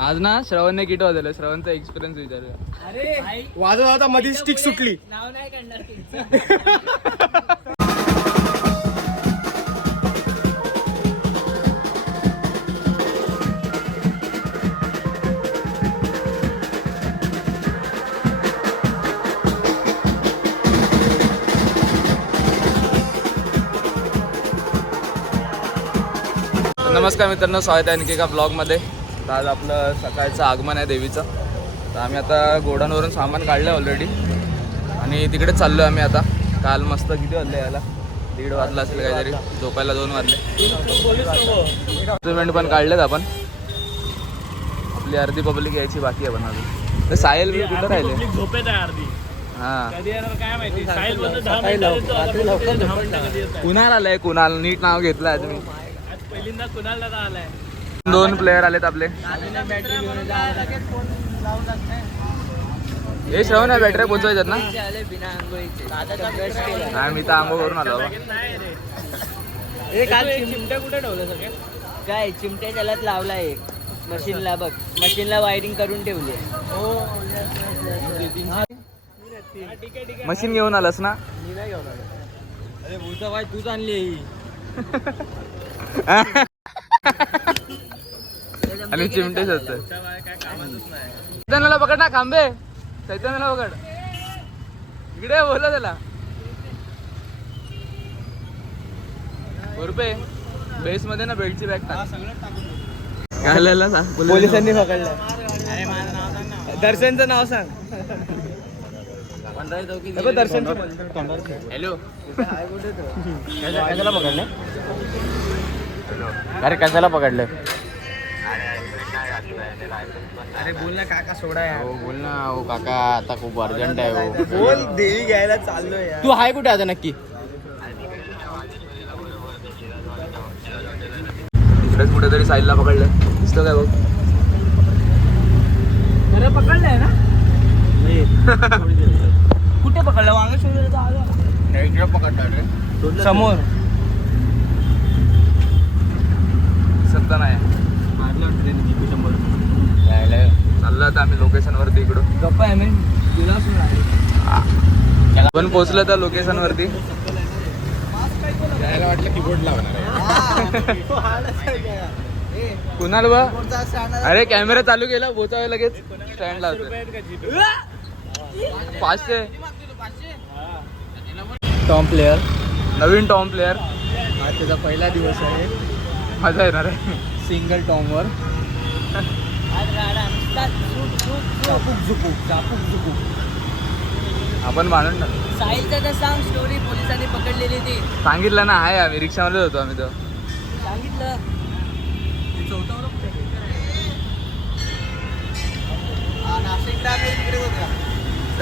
आज ना श्रवणने किट वाजवलं. श्रवणचा एक्सपिरियन्स विचारूया. अरे वाजवता मध्ये स्टिक सुटली. नाव नाही करणार नमस्कार मित्रांनो, स्वागत आहे आणखी एका ब्लॉगमध्ये. तर आज आपलं सकाळचं आगमन आहे देवीचं. तर आम्ही आता गोडाऊनवरून सामान काढलं ऑलरेडी आणि तिकडे चाललो आम्ही आता. काल मस्त किती वाजले यायला, 1:30 वाजला असेल काहीतरी, झोपायला 2 वाजले. इन्स्ट्रुमेंट पण काढलेत आपण. आपली अर्धी पब्लिक यायची बाकी आहे पण अजून. तर साहिल बी कुठं राहिले? झोपेत आहे अर्धी. हां, कधी येणार काय माहिती. साहिल कुणाल आलंय. कुणाल नीट नाव घेतलं आहे तुम्ही. आज पहिल्यांदा कुणाल दादा आलाय. 2 प्लेयर आलेत आपले. हे श्रवण आहे, बॅटरी पोचवायच्यात ना. नाही, मी तर आंघोळ करून आलो बाबा. चिमट्या कुठे ठेवलं सगळे? काय चिमट्या त्यालाच लावला एक मशीनला. बघ मशीनला वायरिंग करून ठेवली. मशीन घेऊन आलास ना. मी नाही घेऊन आलो. अरे भूता बाई तूच आणली. आणि चिमटेच होत. काय कामातच नाही. चैतन्याला पकड ना, खांबे. चैतन्याला पकड. इकडे बोला त्याला. रुपये बेस मध्ये ना बेल्टची बॅग टाक. पोलिसांनी पकडलं. अरे माझं नाव सांग ना. दर्शनचं नाव सांग. दर्शन. हॅलो, कशाला पकडलं? अरे कशाला पकडलं? अरे बोल ना काका, सोडा यार. हो बोल ना. हो काका, आता खूप अर्जंट आहे. हो बोल, देवी घ्यायला चाललोय. तू आहे कुठे आता नक्की? इकडेच कुठेतरी साईडला पकडलंय. दिसतो काय बघ. खरं पकडलंय ना? कुठे पकडलं? वांग शोधलं. इकडे पकडलं रे, समोर सत्ता नाही. चाललो आता आम्ही लोकेशन वरती. इकडून गप्पा आहे मी तुला पण पोहोचलो तर लोकेशन वरती. यायला वाटलं कीबोर्ड लावणार कुणाल बा. अरे कॅमेरा चालू केला, बोचावे लगेच स्टँड लावतो. 500 टॉम प्लेअर. नवीन टॉम प्लेअर. आज त्याचा पहिला दिवस आहे. मजा येणार आहे. सिंगल टॉमवर आपण मानून ना. साहिलचं तर सांग स्टोरी. पोलिसांनी पकडलेली ती सांगितलं ना. आहे आम्ही रिक्षामध्ये होतो आम्ही. तर सांगितलं.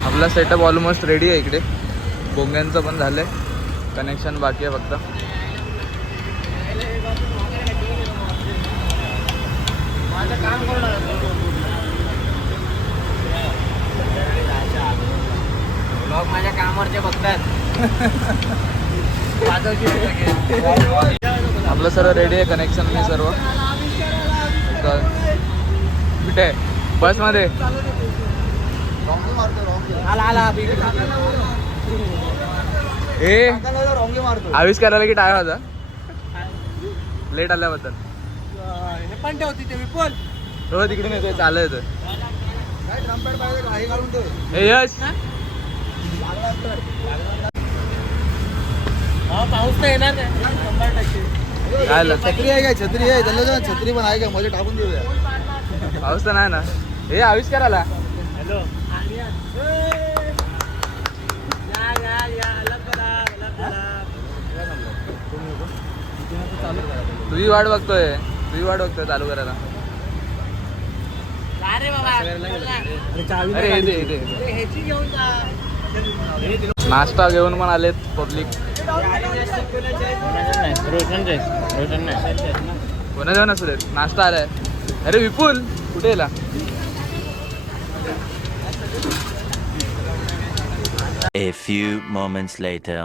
आपला सेटअप ऑलमोस्ट रेडी आहे. इकडे बोंग्यांचं पण झालंय, कनेक्शन बाकी आहे फक्त. लोक माझ्या कामावरचे बघतात. आपलं सर्व रेडी आहे, कनेक्शन मी सर्व. कुठे आहे? बसमध्ये. ए आविष्काराला की टाळा होता लेट आल्याबद्दल. पण ठेवती ते विपुल. हो तिकडून येतोय, चालत येतोय. ए यश, पाऊस नाही येणार काय? काय झालं? छत्री आहे काय? छत्री आहे त्याला. छत्री पण आहे का? मध्ये टाकून देऊया. पाऊस तर नाही ना. हे आविष्काराला हॅलो. तुझी वाट बघतोय. चालू करायला. अरे येते. नाश्ता घेऊन पण आलेत पब्लिक. कोणा जेवण असू देत, नाश्ता आलाय. अरे विपुल कुठे गेला? A few moments later.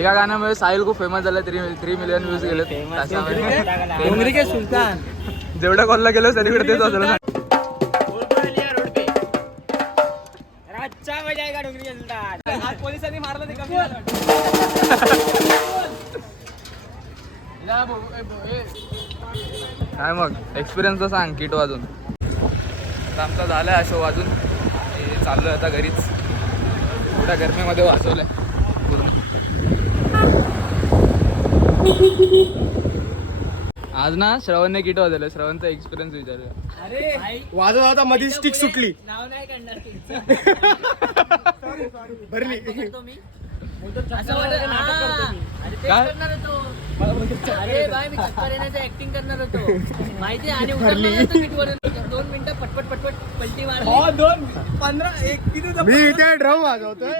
एका गाण्यामुळे साहिल खूप फेमस झाला. 3 मिलियन व्ह्यूज गेले. डोंगरी के सुलतान. जेवढ्या कॉलला गेलो सगळीकडे तेच वाजवलं. अच्छा मजा आहे का डोंगरी के सुलतान. आज पोलिसांनी मारलं ते कमी काय मग एक्सपिरियन्स तर सांग किट वाजून. आता आमचा झाला आहे शो वाजून. चाललो आहे आता घरीच. थोड्या गरमीमध्ये वाजवलं आहे पूर्ण. आज ना श्रवणने किट वाजवलं. श्रवणचा एक्सपिरियन्स विचारूया. अरे वाजत होता मध्ये स्टिक सुटली नाव नाही काढणार भरली. असं वाटत काय? करणार होतो. अरे बाय मी चक्कर येण्याचं ऍक्टिंग करणार होतो माहिती आहे. आणि उतरणार होतो पीठवरून. 2 मिनिटं पटपट पलटी मारली. मी इथे ड्रम वाजवतोय.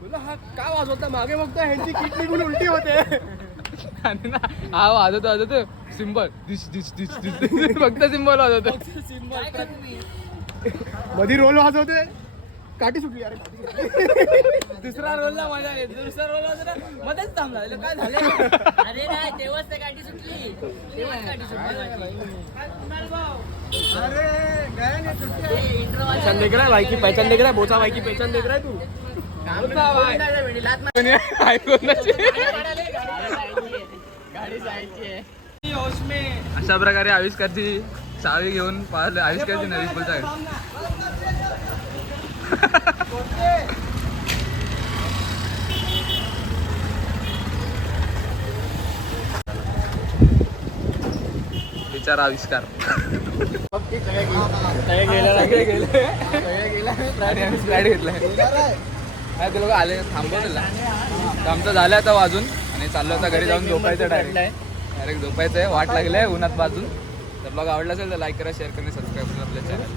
तुला हा का वाजवता मागे बघतोय ह्यांची किट निघून उलटी होते. आणि ना हा वाजवतो सिम्बॉल दिस दिस दिस दिस फक्त सिम्बॉल वाजवतो. काय करू मी? मध्ये रोल वाजवतोय काठी सुटली. अरे दुसरा रोलला मजा येते. दुसरा रोल मध्येच थांबला. काय झालं? अरे नाही तेव्हाच ते गाठी सुटली. तेव्हाच गाठी सुटली माझी. पहचान देख रहा है भाई की पहचान देख रहा है. बोचा भाई की पहचान देख रहा है तू. अशा प्रकारे आविष्कारची चावी घेऊन पाहिलं. आविष्कारची नवी बोलता विचार आविष्कार फ्लाईट घेतलाय. काय ते लोक आले थांबवलेला. आमचं झालं आता वाजून आणि चाललो आता घरी जाऊन झोपायचं. डायरेक्ट झोपायचं आहे. वाट लागली आहे उन्हात वाजून. तर ब्लॉग आवडला असेल तर लाईक करा, शेअर करा, सबस्क्राईब करा आपल्या चॅनल.